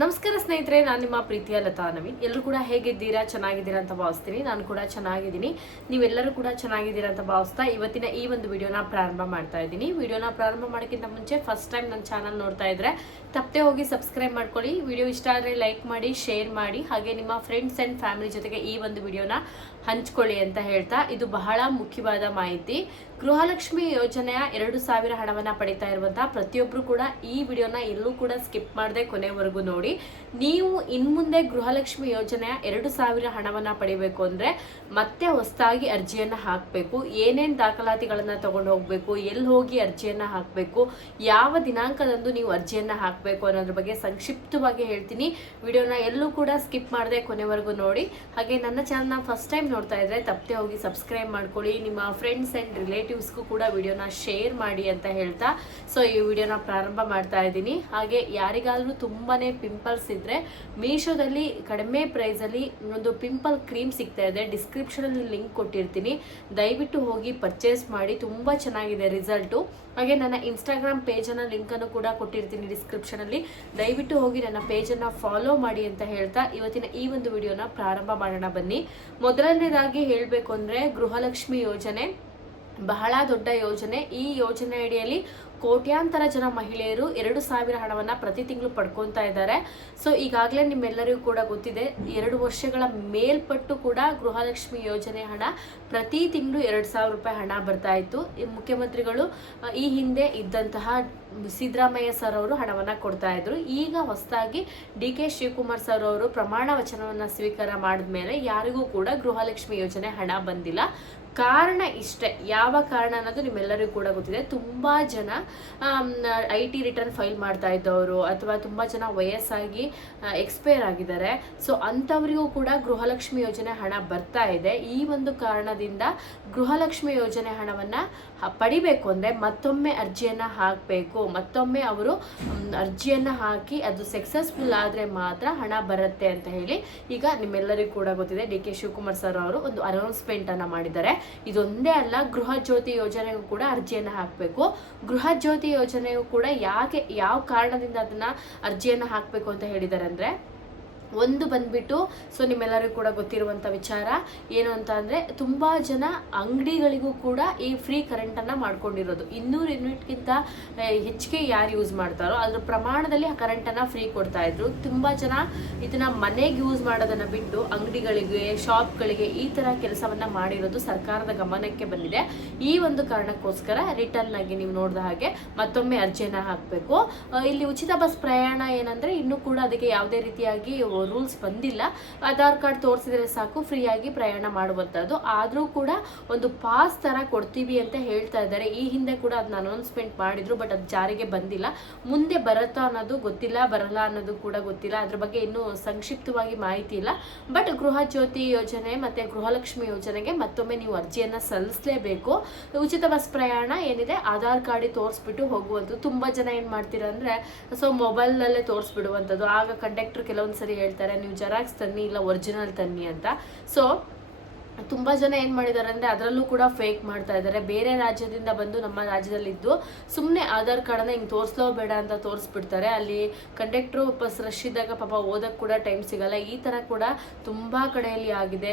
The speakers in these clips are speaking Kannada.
ನಮಸ್ಕಾರ ಸ್ನೇಹಿತರೆ, ನಾನು ನಿಮ್ಮ ಪ್ರೀತಿಯ ಲತಾ ನವೀನ್. ಎಲ್ಲರೂ ಕೂಡ ಹೇಗಿದ್ದೀರಾ? ಚೆನ್ನಾಗಿದ್ದೀರಾ ಅಂತ ಭಾವಿಸ್ತೀನಿ. ನಾನು ಕೂಡ ಚೆನ್ನಾಗಿದ್ದೀನಿ. ನೀವೆಲ್ಲರೂ ಕೂಡ ಚೆನ್ನಾಗಿದ್ದೀರಾ ಅಂತ ಭಾವಿಸ್ತಾ ಇವತ್ತಿನ ಈ ಒಂದು ವಿಡಿಯೋನ ಪ್ರಾರಂಭ ಮಾಡ್ತಾ ಇದ್ದೀನಿ. ವಿಡಿಯೋನ ಪ್ರಾರಂಭ ಮಾಡೋಕ್ಕಿಂತ ಮುಂಚೆ ಫಸ್ಟ್ ಟೈಮ್ ನನ್ನ ಚಾನಲ್ ನೋಡ್ತಾ ಇದ್ರೆ ತಪ್ಪದೆ ಹೋಗಿ ಸಬ್ಸ್ಕ್ರೈಬ್ ಮಾಡ್ಕೊಳ್ಳಿ. ವಿಡಿಯೋ ಇಷ್ಟ ಆದರೆ ಲೈಕ್ ಮಾಡಿ, ಶೇರ್ ಮಾಡಿ, ಹಾಗೆ ನಿಮ್ಮ ಫ್ರೆಂಡ್ಸ್ ಆ್ಯಂಡ್ ಫ್ಯಾಮಿಲಿ ಜೊತೆಗೆ ಈ ಒಂದು ವಿಡಿಯೋನ ಹಂಚ್ಕೊಳ್ಳಿ ಅಂತ ಹೇಳ್ತಾ, ಇದು ಬಹಳ ಮುಖ್ಯವಾದ ಮಾಹಿತಿ. ಗೃಹಲಕ್ಷ್ಮಿ ಯೋಜನೆಯ 2,000 ಹಣವನ್ನು ಪಡಿತಾ ಇರುವಂತಹ ಪ್ರತಿಯೊಬ್ಬರು ಕೂಡ ಈ ವಿಡಿಯೋನ ಎಲ್ಲೂ ಕೂಡ ಸ್ಕಿಪ್ ಮಾಡದೆ ಕೊನೆವರೆಗೂ ನೋಡಿ. ನೀವು ಇನ್ಮುಂದೆ ಗೃಹಲಕ್ಷ್ಮಿ ಯೋಜನೆಯ 2,000 ಹಣವನ್ನು ಪಡಿಬೇಕು ಅಂದರೆ ಮತ್ತೆ ಹೊಸದಾಗಿ ಅರ್ಜಿಯನ್ನು ಹಾಕಬೇಕು. ಏನೇನು ದಾಖಲಾತಿಗಳನ್ನು ತಗೊಂಡು ಹೋಗಬೇಕು, ಎಲ್ಲಿ ಹೋಗಿ ಅರ್ಜಿಯನ್ನು ಹಾಕಬೇಕು, ಯಾವ ದಿನಾಂಕದಂದು ನೀವು ಅರ್ಜಿಯನ್ನು ಹಾಕಬೇಕು ಅನ್ನೋದ್ರ ಬಗ್ಗೆ ಸಂಕ್ಷಿಪ್ತವಾಗಿ ಹೇಳ್ತೀನಿ. ವಿಡಿಯೋನ ಎಲ್ಲೂ ಕೂಡ ಸ್ಕಿಪ್ ಮಾಡದೆ ಕೊನೆವರೆಗೂ ನೋಡಿ. ಹಾಗೆ ನನ್ನ ಚಾನಲ್ನ ಫಸ್ಟ್ ಟೈಮ್ ನೋಡ್ತಾ ಇದ್ರೆ ತಪ್ಪದೆ ಹೋಗಿ ಸಬ್ಸ್ಕ್ರೈಬ್ ಮಾಡ್ಕೊಳ್ಳಿ. ನಿಮ್ಮ ಫ್ರೆಂಡ್ಸ್ ಆ್ಯಂಡ್ ರಿಲೇಟಿವ್ಸ್ಗೂ ಕೂಡ ವಿಡಿಯೋನ ಶೇರ್ ಮಾಡಿ ಅಂತ ಹೇಳ್ತಾ, ಸೊ ಈ ವಿಡಿಯೋನ ಪ್ರಾರಂಭ ಮಾಡ್ತಾ ಇದ್ದೀನಿ. ಹಾಗೆ ಯಾರಿಗಾದ್ರೂ ತುಂಬಾ ಪಿಂಪಲ್ಸ್ ಇದ್ದರೆ ಮೀಶೋದಲ್ಲಿ ಕಡಿಮೆ ಪ್ರೈಸಲ್ಲಿ ಒಂದು ಪಿಂಪಲ್ ಕ್ರೀಮ್ ಸಿಗ್ತಾ ಇದೆ. ಡಿಸ್ಕ್ರಿಪ್ಷನಲ್ಲಿ ಲಿಂಕ್ ಕೊಟ್ಟಿರ್ತೀನಿ, ದಯವಿಟ್ಟು ಹೋಗಿ ಪರ್ಚೇಸ್ ಮಾಡಿ. ತುಂಬ ಚೆನ್ನಾಗಿದೆ ರಿಸಲ್ಟು. ಹಾಗೆ ನನ್ನ ಇನ್ಸ್ಟಾಗ್ರಾಮ್ ಪೇಜನ್ನು ಲಿಂಕನ್ನು ಕೂಡ ಕೊಟ್ಟಿರ್ತೀನಿ ಡಿಸ್ಕ್ರಿಪ್ಷನಲ್ಲಿ, ದಯವಿಟ್ಟು ಹೋಗಿ ನನ್ನ ಪೇಜನ್ನು ಫಾಲೋ ಮಾಡಿ ಅಂತ ಹೇಳ್ತಾ ಇವತ್ತಿನ ಈ ಒಂದು ವಿಡಿಯೋನ ಪ್ರಾರಂಭ ಮಾಡೋಣ ಬನ್ನಿ. ಮೊದಲನೇದಾಗಿ ಹೇಳಬೇಕು ಅಂದರೆ ಗೃಹಲಕ್ಷ್ಮಿ ಯೋಜನೆ ಬಹಳ ದೊಡ್ಡ ಯೋಜನೆ. ಈ ಯೋಜನೆ ಅಡಿಯಲ್ಲಿ ಕೋಟ್ಯಾಂತರ ಜನ ಮಹಿಳೆಯರು 2,000 ಹಣವನ್ನು ಪ್ರತಿ ತಿಂಗಳು ಪಡ್ಕೊತಾ ಇದ್ದಾರೆ. ಸೊ ಈಗಾಗಲೇ ನಿಮ್ಮೆಲ್ಲರಿಗೂ ಕೂಡ ಗೊತ್ತಿದೆ, 2 ವರ್ಷಗಳ ಮೇಲ್ಪಟ್ಟು ಕೂಡ ಗೃಹಲಕ್ಷ್ಮಿ ಯೋಜನೆ ಹಣ ಪ್ರತಿ ತಿಂಗಳು 2,000 ರೂಪಾಯಿ ಹಣ ಬರ್ತಾ ಇತ್ತು. ಈ ಮುಖ್ಯಮಂತ್ರಿಗಳು ಈ ಹಿಂದೆ ಇದ್ದಂತಹ ಸಿದ್ದರಾಮಯ್ಯ ಸರ್ ಅವರು ಹಣವನ್ನು ಕೊಡ್ತಾ ಇದ್ರು. ಈಗ ಹೊಸದಾಗಿ DK ಶಿವಕುಮಾರ್ ಸರ್ ಅವರು ಪ್ರಮಾಣ ವಚನವನ್ನು ಸ್ವೀಕಾರ ಮಾಡಿದ ಮೇಲೆ ಯಾರಿಗೂ ಕೂಡ ಗೃಹಲಕ್ಷ್ಮಿ ಯೋಜನೆ ಹಣ ಬಂದಿಲ್ಲ. ಕಾರಣ ಇಷ್ಟೇ. ಯಾವ ಕಾರಣ ಅನ್ನೋದು ನಿಮ್ಮೆಲ್ಲರಿಗೂ ಕೂಡ ಗೊತ್ತಿದೆ. ತುಂಬ ಜನ IT ರಿಟರ್ನ್ ಫೈಲ್ ಮಾಡ್ತಾ ಇದ್ದವರು ಅಥವಾ ತುಂಬ ಜನ ವಯಸ್ಸಾಗಿ ಎಕ್ಸ್ಪೈರ್ ಆಗಿದ್ದಾರೆ. ಸೊ ಅಂಥವರಿಗೂ ಕೂಡ ಗೃಹಲಕ್ಷ್ಮಿ ಯೋಜನೆ ಹಣ ಬರ್ತಾ ಇದೆ. ಈ ಒಂದು ಕಾರಣದಿಂದ ಗೃಹಲಕ್ಷ್ಮಿ ಯೋಜನೆ ಹಣವನ್ನು ಪಡಿಬೇಕು ಅಂದರೆ ಮತ್ತೊಮ್ಮೆ ಅರ್ಜಿಯನ್ನು ಹಾಕಬೇಕು. ಮತ್ತೊಮ್ಮೆ ಅವರು ಅರ್ಜಿಯನ್ನು ಹಾಕಿ ಅದು ಸಕ್ಸಸ್ಫುಲ್ ಆದರೆ ಮಾತ್ರ ಹಣ ಬರುತ್ತೆ ಅಂತ ಹೇಳಿ ಈಗ ನಿಮ್ಮೆಲ್ಲರಿಗೂ ಕೂಡ ಗೊತ್ತಿದೆ. DK ಶಿವಕುಮಾರ್ ಸರ್ ಅವರು ಒಂದು ಅನೌನ್ಸ್ಮೆಂಟನ್ನು ಮಾಡಿದ್ದಾರೆ. ಇದೊಂದೇ ಅಲ್ಲ, ಗೃಹ ಜ್ಯೋತಿ ಯೋಜನೆಗೂ ಕೂಡ ಅರ್ಜಿಯನ್ನು ಹಾಕಬೇಕು. ಗೃಹ ಜ್ಯೋತಿ ಯೋಜನೆಯು ಕೂಡ ಯಾವ ಕಾರಣದಿಂದ ಅದನ್ನ ಅರ್ಜಿಯನ್ನು ಹಾಕಬೇಕು ಅಂತ ಹೇಳಿದ್ದಾರೆ ಅಂದರೆ, ಒಂದು ಬಂದ್ಬಿಟ್ಟು, ಸೊ ನಿಮ್ಮೆಲ್ಲರಿಗೂ ಕೂಡ ಗೊತ್ತಿರುವಂಥ ವಿಚಾರ ಏನು ಅಂತ ಅಂದರೆ, ತುಂಬ ಜನ ಅಂಗಡಿಗಳಿಗೂ ಕೂಡ ಈ ಫ್ರೀ ಕರೆಂಟನ್ನು ಮಾಡ್ಕೊಂಡಿರೋದು. 200 ಯೂನಿಟ್ಗಿಂತ ಹೆಚ್ಚಿಗೆ ಯಾರು ಯೂಸ್ ಮಾಡ್ತಾರೋ ಅದ್ರ ಪ್ರಮಾಣದಲ್ಲಿ ಆ ಕರೆಂಟನ್ನು ಫ್ರೀ ಕೊಡ್ತಾ ಇದ್ರು. ತುಂಬ ಜನ ಇದನ್ನು ಮನೆಗೆ ಯೂಸ್ ಮಾಡೋದನ್ನು ಬಿಟ್ಟು ಅಂಗಡಿಗಳಿಗೆ, ಶಾಪ್ಗಳಿಗೆ ಈ ಥರ ಕೆಲಸವನ್ನು ಮಾಡಿರೋದು ಸರ್ಕಾರದ ಗಮನಕ್ಕೆ ಬಂದಿದೆ. ಈ ಒಂದು ಕಾರಣಕ್ಕೋಸ್ಕರ ರಿಟರ್ನ್ ಆಗಿ ನೀವು ನೋಡಿದ ಹಾಗೆ ಮತ್ತೊಮ್ಮೆ ಅರ್ಜಿಯನ್ನು ಹಾಕಬೇಕು. ಇಲ್ಲಿ ಉಚಿತ ಬಸ್ ಪ್ರಯಾಣ ಏನಂದರೆ ಇನ್ನೂ ಕೂಡ ಅದಕ್ಕೆ ಯಾವುದೇ ರೀತಿಯಾಗಿ ರೂಲ್ಸ್ ಬಂದಿಲ್ಲ. ಆಧಾರ್ ಕಾರ್ಡ್ ತೋರಿಸಿದ್ರೆ ಸಾಕು ಫ್ರೀಯಾಗಿ ಪ್ರಯಾಣ ಮಾಡುವಂಥದ್ದು. ಆದರೂ ಕೂಡ ಒಂದು ಪಾಸ್ ಥರ ಕೊಡ್ತೀವಿ ಅಂತ ಹೇಳ್ತಾ ಇದ್ದಾರೆ. ಈ ಹಿಂದೆ ಕೂಡ ಅದನ್ನ ಅನೌನ್ಸ್ಮೆಂಟ್ ಮಾಡಿದ್ರು, ಬಟ್ ಅದು ಜಾರಿಗೆ ಬಂದಿಲ್ಲ. ಮುಂದೆ ಬರುತ್ತಾ ಅನ್ನೋದು ಗೊತ್ತಿಲ್ಲ, ಬರಲ್ಲ ಅನ್ನೋದು ಕೂಡ ಗೊತ್ತಿಲ್ಲ. ಅದ್ರ ಬಗ್ಗೆ ಇನ್ನೂ ಸಂಕ್ಷಿಪ್ತವಾಗಿ ಮಾಹಿತಿ ಇಲ್ಲ. ಬಟ್ ಗೃಹ ಜ್ಯೋತಿ ಯೋಜನೆ ಮತ್ತು ಗೃಹಲಕ್ಷ್ಮಿ ಯೋಜನೆಗೆ ಮತ್ತೊಮ್ಮೆ ನೀವು ಅರ್ಜಿಯನ್ನು ಸಲ್ಲಿಸಲೇಬೇಕು. ಉಚಿತ ಬಸ್ ಪ್ರಯಾಣ ಏನಿದೆ ಆಧಾರ್ ಕಾರ್ಡ್ ತೋರಿಸ್ಬಿಟ್ಟು ಹೋಗುವಂಥದ್ದು. ತುಂಬ ಜನ ಏನು ಮಾಡ್ತೀರಾ ಅಂದರೆ, ಸೊ ಮೊಬೈಲ್ನಲ್ಲೇ ತೋರಿಸ್ಬಿಡುವಂಥದ್ದು. ಆಗ ಕಂಡಕ್ಟರ್ ಕೆಲವೊಂದು ಸರಿ ಹೇಳ್ತಾರೆ, ನೀವು ಜೆರಾಕ್ಸ್ ತನ್ನಿ ಇಲ್ಲ ಒರಿಜಿನಲ್ ತನ್ನಿ ಅಂತ. ಸೊ ತುಂಬ ಜನ ಏನು ಮಾಡಿದ್ದಾರೆ ಅಂದರೆ ಅದರಲ್ಲೂ ಕೂಡ ಫೇಕ್ ಮಾಡ್ತಾ ಇದ್ದಾರೆ. ಬೇರೆ ರಾಜ್ಯದಿಂದ ಬಂದು ನಮ್ಮ ರಾಜ್ಯದಲ್ಲಿದ್ದು ಸುಮ್ಮನೆ ಆಧಾರ್ ಕಾರ್ಡನ್ನು ಹಿಂಗೆ ತೋರಿಸ್ಲೋ ಬೇಡ ಅಂತ ತೋರಿಸ್ಬಿಡ್ತಾರೆ. ಅಲ್ಲಿ ಕಂಡಕ್ಟ್ರು ಬಸ್ ರಶ್ ಇದ್ದಾಗ ಪಾಪ ಓದೋಕ್ಕೆ ಕೂಡ ಟೈಮ್ ಸಿಗಲ್ಲ. ಈ ಥರ ಕೂಡ ತುಂಬ ಕಡೆಯಲ್ಲಿ ಆಗಿದೆ.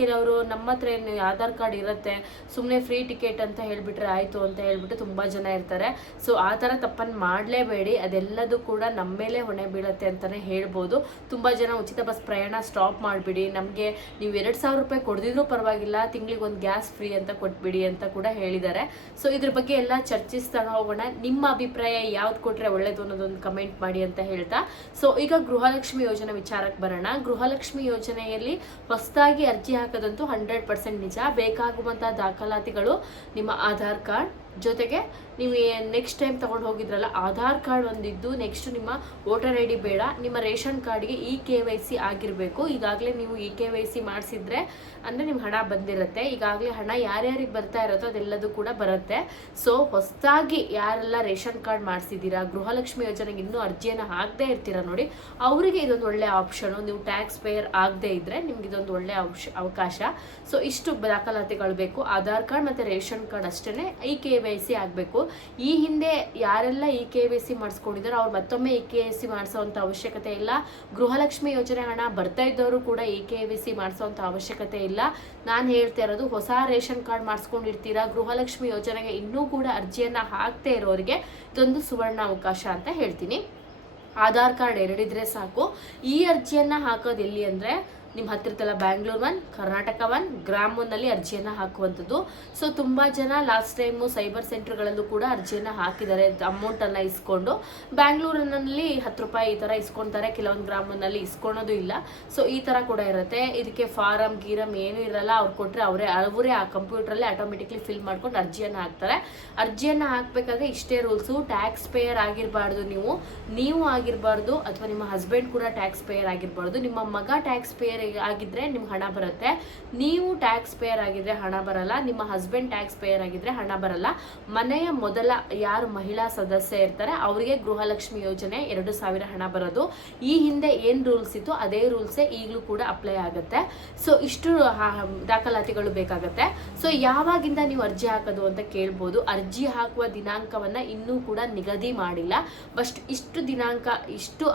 ಕೆಲವರು ನಮ್ಮ ಹತ್ರ ಏನು ಆಧಾರ್ ಕಾರ್ಡ್ ಇರುತ್ತೆ, ಸುಮ್ಮನೆ ಫ್ರೀ ಟಿಕೆಟ್ ಅಂತ ಹೇಳಿಬಿಟ್ರೆ ಆಯಿತು ಅಂತ ಹೇಳ್ಬಿಟ್ಟು ತುಂಬ ಜನ ಇರ್ತಾರೆ. ಸೊ ಆ ಥರ ತಪ್ಪನ್ನು ಮಾಡಲೇಬೇಡಿ. ಅದೆಲ್ಲದೂ ಕೂಡ ನಮ್ಮ ಮೇಲೆ ಹೊಣೆ ಬೀಳುತ್ತೆ ಅಂತಲೇ ಹೇಳ್ಬೋದು. ತುಂಬ ಜನ ಉಚಿತ ಬಸ್ ಪ್ರಯಾಣ ಸ್ಟಾಪ್ ಮಾಡಿಬಿಡಿ, ನಮಗೆ ನೀವು 2,000 ರೂಪಾಯಿ ಕೊಡ್ದಿದ್ರು ಪರವಾಗಿಲ್ಲ, ತಿಂಗಳಿಗೆ ಒಂದು ಗ್ಯಾಸ್ ಫ್ರೀ ಅಂತ ಕೊಟ್ಬಿಡಿ ಅಂತ ಕೂಡ ಹೇಳಿದ್ದಾರೆ. ಸೊ ಇದ್ರ ಬಗ್ಗೆ ಎಲ್ಲ ಚರ್ಚಿಸ್ತಾ ಹೋಗೋಣ. ನಿಮ್ಮ ಅಭಿಪ್ರಾಯ ಯಾವ್ದು ಕೊಟ್ಟರೆ ಒಳ್ಳೇದು ಅನ್ನೋದೊಂದು ಕಮೆಂಟ್ ಮಾಡಿ ಅಂತ ಹೇಳ್ತಾ, ಸೊ ಈಗ ಗೃಹಲಕ್ಷ್ಮಿ ಯೋಜನೆ ವಿಚಾರಕ್ಕೆ ಬರೋಣ. ಗೃಹಲಕ್ಷ್ಮಿ ಯೋಜನೆಯಲ್ಲಿ ಹೊಸದಾಗಿ ಅರ್ಜಿ ಹಾಕೋದಂತೂ 100% ನಿಜ. ಬೇಕಾಗುವಂಥ ದಾಖಲಾತಿಗಳು ನಿಮ್ಮ ಆಧಾರ್ ಕಾರ್ಡ್ ಜೊತೆಗೆ ನೀವು ನೆಕ್ಸ್ಟ್ ಟೈಮ್ ತೊಗೊಂಡು ಹೋಗಿದ್ರಲ್ಲ ಆಧಾರ್ ಕಾರ್ಡ್ ಒಂದಿದ್ದು, ನೆಕ್ಸ್ಟ್ ನಿಮ್ಮ ವೋಟರ್ ID ಬೇಡ, ನಿಮ್ಮ ರೇಷನ್ ಕಾರ್ಡ್ಗೆ KYC ಆಗಿರಬೇಕು. ಈಗಾಗಲೇ ನೀವು KYC ಮಾಡಿಸಿದ್ರೆ ಅಂದರೆ ನಿಮ್ಗೆ ಹಣ ಬಂದಿರುತ್ತೆ. ಈಗಾಗಲೇ ಹಣ ಯಾರ್ಯಾರಿಗೆ ಬರ್ತಾ ಇರುತ್ತೋ ಅದೆಲ್ಲದೂ ಕೂಡ ಬರುತ್ತೆ. ಸೊ ಹೊಸದಾಗಿ ಯಾರೆಲ್ಲ ರೇಷನ್ ಕಾರ್ಡ್ ಮಾಡಿಸಿದ್ದೀರಾ, ಗೃಹಲಕ್ಷ್ಮಿ ಯೋಜನೆಗೆ ಇನ್ನೂ ಅರ್ಜಿಯನ್ನು ಹಾಕದೇ ಇರ್ತೀರಾ ನೋಡಿ, ಅವರಿಗೆ ಇದೊಂದು ಒಳ್ಳೆ ಆಪ್ಷನು. ನೀವು ಟ್ಯಾಕ್ಸ್ ಪೇಯರ್ ಆಗದೇ ಇದ್ದರೆ ನಿಮ್ಗೆ ಇದೊಂದು ಒಳ್ಳೆ ಅವಕಾಶ. ಸೊ ಇಷ್ಟು ದಾಖಲಾತಿಗಳು ಬೇಕು, ಆಧಾರ್ ಕಾರ್ಡ್ ಮತ್ತು ರೇಷನ್ ಕಾರ್ಡ್ ಅಷ್ಟೇ. KYC ಆಗಬೇಕು. ಈ ಹಿಂದೆ ಯಾರೆಲ್ಲ ಈ KYC ಮಾಡಿಸ್ಕೊಂಡಿದ್ದಾರೆ ಅವ್ರು ಮತ್ತೊಮ್ಮೆ ಈ KYC ಮಾಡಿಸೋವಂಥ ಅವಶ್ಯಕತೆ ಇಲ್ಲ. ಗೃಹಲಕ್ಷ್ಮಿ ಯೋಜನೆ ಹಣ ಬರ್ತಾ ಇದ್ದವರು ಕೂಡ ಈ KYC ಮಾಡಿಸೋವಂಥ ಅವಶ್ಯಕತೆ ಇಲ್ಲ. ನಾನು ಹೇಳ್ತಾ ಇರೋದು ಹೊಸ ರೇಷನ್ ಕಾರ್ಡ್ ಮಾಡಿಸ್ಕೊಂಡಿರ್ತೀರಾ, ಗೃಹಲಕ್ಷ್ಮಿ ಯೋಜನೆಗೆ ಇನ್ನೂ ಕೂಡ ಅರ್ಜಿಯನ್ನು ಹಾಕ್ತಾ ಇರೋರಿಗೆ ಇದೊಂದು ಸುವರ್ಣ ಅವಕಾಶ ಅಂತ ಹೇಳ್ತೀನಿ. ಆಧಾರ್ ಕಾರ್ಡ್ 2 ಇದ್ರೆ ಸಾಕು. ಈ ಅರ್ಜಿಯನ್ನು ಹಾಕೋದು ಎಲ್ಲಿ ಅಂದರೆ ನಿಮ್ಮ ಹತ್ತಿರದಲ್ಲ ಬ್ಯಾಂಗ್ಳೂರ್ 1, ಕರ್ನಾಟಕ 1, ಗ್ರಾಮ್ 1ನಲ್ಲಿ ಅರ್ಜಿಯನ್ನು ಹಾಕುವಂಥದ್ದು. ಸೊ ತುಂಬ ಜನ ಲಾಸ್ಟ್ ಟೈಮು ಸೈಬರ್ ಸೆಂಟರ್ಗಳಲ್ಲೂ ಕೂಡ ಅರ್ಜಿಯನ್ನು ಹಾಕಿದ್ದಾರೆ ಅಮೌಂಟನ್ನು ಇಸ್ಕೊಂಡು. ಬ್ಯಾಂಗ್ಳೂರಿನಲ್ಲಿ 10 ರೂಪಾಯಿ ಈ ಥರ ಇಸ್ಕೊಳ್ತಾರೆ, ಕೆಲವೊಂದು ಗ್ರಾಮ್ 1ನಲ್ಲಿ ಇಸ್ಕೊಳೋದು ಇಲ್ಲ. ಸೊ ಈ ಥರ ಕೂಡ ಇರುತ್ತೆ. ಇದಕ್ಕೆ ಫಾರಮ್ ಗೀರಮ್ ಏನೂ ಇರಲ್ಲ, ಅವ್ರು ಕೊಟ್ಟರೆ ಅವರೇ ಆ ಕಂಪ್ಯೂಟ್ರಲ್ಲಿ ಆಟೋಮೆಟಿಕ್ಲಿ ಫಿಲ್ ಮಾಡ್ಕೊಂಡು ಅರ್ಜಿಯನ್ನು ಹಾಕ್ತಾರೆ. ಅರ್ಜಿಯನ್ನು ಹಾಕಬೇಕಾದ್ರೆ ಇಷ್ಟೇ ರೂಲ್ಸು. ಟ್ಯಾಕ್ಸ್ ಪೇಯರ್ ಆಗಿರಬಾರ್ದು, ನೀವು ಆಗಿರಬಾರ್ದು, ಅಥವಾ ನಿಮ್ಮ ಹಸ್ಬೆಂಡ್ ಕೂಡ ಟ್ಯಾಕ್ಸ್ ಪೇಯರ್ ಆಗಿರಬಾರ್ದು. ನಿಮ್ಮ ಮಗ ಟ್ಯಾಕ್ಸ್ ಪೇಯರ್ ಆಗಿದ್ರೆ ನಿಮ್ಗೆ ಹಣ ಬರುತ್ತೆ. ನೀವು ಟ್ಯಾಕ್ಸ್ ಪೇಯರ್ ಆಗಿದ್ರೆ ಹಣ ಬರಲ್ಲ. ನಿಮ್ಮ ಹಸ್ಬೆಂಡ್ ಟ್ಯಾಕ್ಸ್ ಪೇಯರ್ ಆಗಿದ್ರೆ ಹಣ ಬರಲ್ಲ. ಮನೆಯ ಮೊದಲ ಯಾರು ಮಹಿಳಾ ಸದಸ್ಯ ಇರ್ತಾರೆ ಅವರಿಗೆ ಗೃಹಲಕ್ಷ್ಮಿ ಯೋಜನೆ 2,000 ಹಣ ಬರೋದು. ಈ ಹಿಂದೆ ಏನು ರೂಲ್ಸ್ ಇತ್ತು ಅದೇ ರೂಲ್ಸೇ ಈಗಲೂ ಕೂಡ ಅಪ್ಲೈ ಆಗುತ್ತೆ. ಸೊ ಇಷ್ಟು ದಾಖಲಾತಿಗಳು ಬೇಕಾಗುತ್ತೆ. ಸೊ ಯಾವಾಗಿಂದ ನೀವು ಅರ್ಜಿ ಹಾಕೋದು ಅಂತ ಕೇಳ್ಬೋದು. ಅರ್ಜಿ ಹಾಕುವ ದಿನಾಂಕವನ್ನ ಇನ್ನೂ ಕೂಡ ನಿಗದಿ ಮಾಡಿಲ್ಲ. ಬಟ್ ಇಷ್ಟು ದಿನಾಂಕ, ಇಷ್ಟು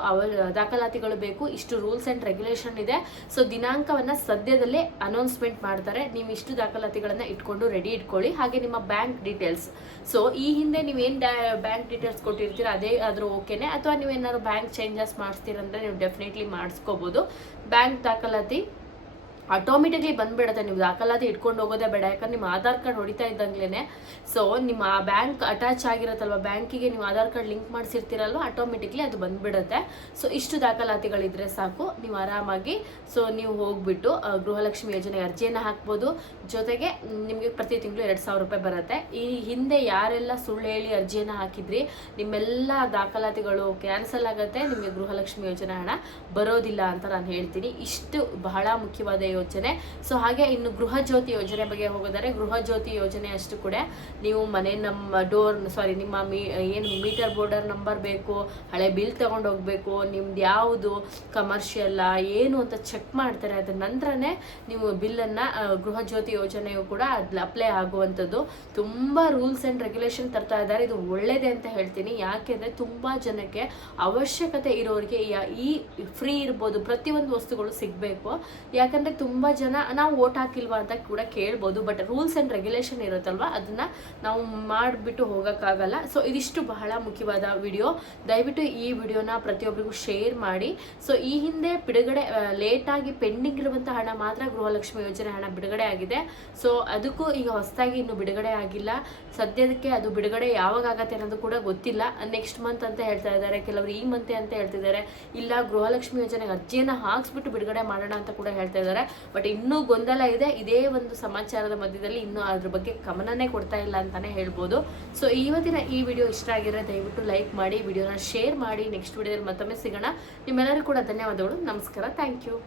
ದಾಖಲಾತಿಗಳು ಬೇಕು, ಇಷ್ಟು ರೂಲ್ಸ್ ಅಂಡ್ ರೆಗ್ಯುಲೇಷನ್ ಇದೆ. ಸೊ ದಿನಾಂಕವನ್ನ ಸದ್ಯದಲ್ಲೇ ಅನೌನ್ಸ್ಮೆಂಟ್ ಮಾಡ್ತಾರೆ. ನೀವು ಇಷ್ಟು ದಾಖಲಾತಿಗಳನ್ನ ಇಟ್ಕೊಂಡು ರೆಡಿ ಇಟ್ಕೊಳ್ಳಿ. ಹಾಗೆ ನಿಮ್ಮ ಬ್ಯಾಂಕ್ ಡೀಟೇಲ್ಸ್. ಸೊ ಈ ಹಿಂದೆ ನೀವೇನು ಬ್ಯಾಂಕ್ ಡೀಟೇಲ್ಸ್ ಕೊಟ್ಟಿರ್ತೀರ ಅದೇ ಆದರೂ ಓಕೆನೆ, ಅಥವಾ ನೀವೇನಾದ್ರು ಬ್ಯಾಂಕ್ ಚೇಂಜಸ್ ಮಾಡಿಸ್ತೀರಂದ್ರೆ ನೀವು ಡೆಫಿನೆಟ್ಲಿ ಮಾಡಿಸ್ಕೋಬೋದು. ಬ್ಯಾಂಕ್ ದಾಖಲಾತಿ ಆಟೋಮೆಟಿಕ್ಲಿ ಬಂದ್ಬಿಡುತ್ತೆ. ನೀವು ದಾಖಲಾತಿ ಇಟ್ಕೊಂಡು ಹೋಗೋದೇ ಬೇಡ. ಯಾಕಂದ್ರೆ ನಿಮ್ಮ ಆಧಾರ್ ಕಾರ್ಡ್ ಹೊಡಿತಾ ಇದ್ದಂಗ್ಲೇ ಸೊ ನಿಮ್ಮ ಬ್ಯಾಂಕ್ ಅಟ್ಯಾಚ್ ಆಗಿರುತ್ತಲ್ವ, ಬ್ಯಾಂಕಿಗೆ ನೀವು ಆಧಾರ್ ಕಾರ್ಡ್ ಲಿಂಕ್ ಮಾಡಿಸಿರ್ತೀರಲ್ವ, ಆಟೋಮೆಟಿಕ್ಲಿ ಅದು ಬಂದ್ಬಿಡುತ್ತೆ. ಸೊ ಇಷ್ಟು ದಾಖಲಾತಿಗಳಿದ್ರೆ ಸಾಕು, ನೀವು ಆರಾಮಾಗಿ ನೀವು ಹೋಗ್ಬಿಟ್ಟು ಗೃಹಲಕ್ಷ್ಮಿ ಯೋಜನೆಗೆ ಅರ್ಜಿಯನ್ನು ಹಾಕ್ಬೋದು. ಜೊತೆಗೆ ನಿಮಗೆ ಪ್ರತಿ ತಿಂಗಳು 2,000 ರೂಪಾಯಿ ಬರುತ್ತೆ. ಈ ಹಿಂದೆ ಯಾರೆಲ್ಲ ಸುಳ್ಳು ಹೇಳಿ ಅರ್ಜಿಯನ್ನು ಹಾಕಿದ್ರಿ ನಿಮ್ಮೆಲ್ಲ ದಾಖಲಾತಿಗಳು ಕ್ಯಾನ್ಸಲ್ ಆಗುತ್ತೆ. ನಿಮಗೆ ಗೃಹಲಕ್ಷ್ಮಿ ಯೋಜನೆ ಹಣ ಬರೋದಿಲ್ಲ ಅಂತ ನಾನು ಹೇಳ್ತೀನಿ. ಇಷ್ಟು ಬಹಳ ಮುಖ್ಯವಾದ ಯೋಜನೆ. ಸೊ ಹಾಗೆ ಇನ್ನು ಗೃಹ ಜ್ಯೋತಿ ಯೋಜನೆ ಬಗ್ಗೆ ಹೋಗೋದಾದ್ರೆ, ಗೃಹ ಜ್ಯೋತಿ ಯೋಜನೆ ಅಷ್ಟು ಕೂಡ ನೀವು ಮನೆ ನಿಮ್ಮ ಏನು ಮೀಟರ್ ಬೋರ್ಡರ್ ನಂಬರ್ ಬೇಕು, ಹಳೆ ಬಿಲ್ ತಗೊಂಡು ಹೋಗ್ಬೇಕು, ನಿಮ್ದು ಯಾವುದು ಕಮರ್ಷಿಯಲ್ ಏನು ಅಂತ ಚೆಕ್ ಮಾಡ್ತಾರೆ. ಅದ ನಂತರನೇ ನೀವು ಬಿಲ್ಲನ್ನು ಗೃಹ ಜ್ಯೋತಿ ಯೋಜನೆಯು ಕೂಡ ಅದು ಅಪ್ಲೈ ಆಗುವಂಥದ್ದು. ತುಂಬ ರೂಲ್ಸ್ ಆ್ಯಂಡ್ ರೆಗ್ಯುಲೇಷನ್ ತರ್ತಾ ಇದ್ದಾರೆ. ಇದು ಒಳ್ಳೇದೇ ಅಂತ ಹೇಳ್ತೀನಿ. ಯಾಕೆಂದರೆ ತುಂಬ ಜನಕ್ಕೆ ಅವಶ್ಯಕತೆ ಇರೋರಿಗೆ ಈ ಫ್ರೀ ಇರ್ಬೋದು, ಪ್ರತಿಯೊಂದು ವಸ್ತುಗಳು ಸಿಗಬೇಕು. ಯಾಕಂದರೆ ತುಂಬ ಜನ ನಾವು ವೋಟ್ ಹಾಕಿಲ್ವಾ ಅಂತ ಕೂಡ ಕೇಳ್ಬೋದು. ಬಟ್ ರೂಲ್ಸ್ ಆ್ಯಂಡ್ ರೆಗ್ಯುಲೇಷನ್ ಇರುತ್ತಲ್ವ, ಅದನ್ನು ನಾವು ಮಾಡಿಬಿಟ್ಟು ಹೋಗೋಕ್ಕಾಗಲ್ಲ. ಸೊ ಇದಿಷ್ಟು ಬಹಳ ಮುಖ್ಯವಾದ ವಿಡಿಯೋ. ದಯವಿಟ್ಟು ಈ ವಿಡಿಯೋನ ಪ್ರತಿಯೊಬ್ಬರಿಗೂ ಶೇರ್ ಮಾಡಿ. ಸೊ ಈ ಹಿಂದೆ ಬಿಡುಗಡೆ ಲೇಟಾಗಿ ಪೆಂಡಿಂಗ್ ಇರುವಂಥ ಹಣ ಮಾತ್ರ ಗೃಹಲಕ್ಷ್ಮಿ ಯೋಜನೆ ಹಣ ಬಿಡುಗಡೆ ಆಗಿದೆ. ಸೊ ಅದಕ್ಕೂ ಈಗ ಹೊಸದಾಗಿ ಇನ್ನೂ ಬಿಡುಗಡೆ ಆಗಿಲ್ಲ. ಸದ್ಯದಕ್ಕೆ ಅದು ಬಿಡುಗಡೆ ಯಾವಾಗ ಆಗತ್ತೆ ಅನ್ನೋದು ಕೂಡ ಗೊತ್ತಿಲ್ಲ. ನೆಕ್ಸ್ಟ್ ಮಂತ್ ಅಂತ ಹೇಳ್ತಾ ಇದ್ದಾರೆ, ಕೆಲವರು ಈ ಮಂತೆ ಅಂತ ಹೇಳ್ತಿದ್ದಾರೆ. ಇಲ್ಲ ಗೃಹಲಕ್ಷ್ಮಿ ಯೋಜನೆಗೆ ಅರ್ಜಿಯನ್ನು ಹಾಕ್ಸ್ಬಿಟ್ಟು ಬಿಡುಗಡೆ ಮಾಡೋಣ ಅಂತ ಕೂಡ ಹೇಳ್ತಾ ಇದ್ದಾರೆ. ಬಟ್ ಇನ್ನೂ ಗೊಂದಲ ಇದೆ. ಇದೇ ಒಂದು ಸಮಾಚಾರದ ಮಧ್ಯದಲ್ಲಿ ಇನ್ನೂ ಅದ್ರ ಬಗ್ಗೆ ಗಮನನೇ ಕೊಡ್ತಾ ಇಲ್ಲ ಅಂತಾನೆ ಹೇಳ್ಬೋದು. ಸೊ ಇವತ್ತಿನ ಈ ವಿಡಿಯೋ ಇಷ್ಟ ಆಗಿದ್ರೆ ದಯವಿಟ್ಟು ಲೈಕ್ ಮಾಡಿ, ವಿಡಿಯೋನ ಶೇರ್ ಮಾಡಿ. ನೆಕ್ಸ್ಟ್ ವಿಡಿಯೋದಲ್ಲಿ ಮತ್ತೊಮ್ಮೆ ಸಿಗೋಣ. ನಿಮ್ಮೆಲ್ಲರೂ ಕೂಡ ಧನ್ಯವಾದಗಳು. ನಮಸ್ಕಾರ. Thank you.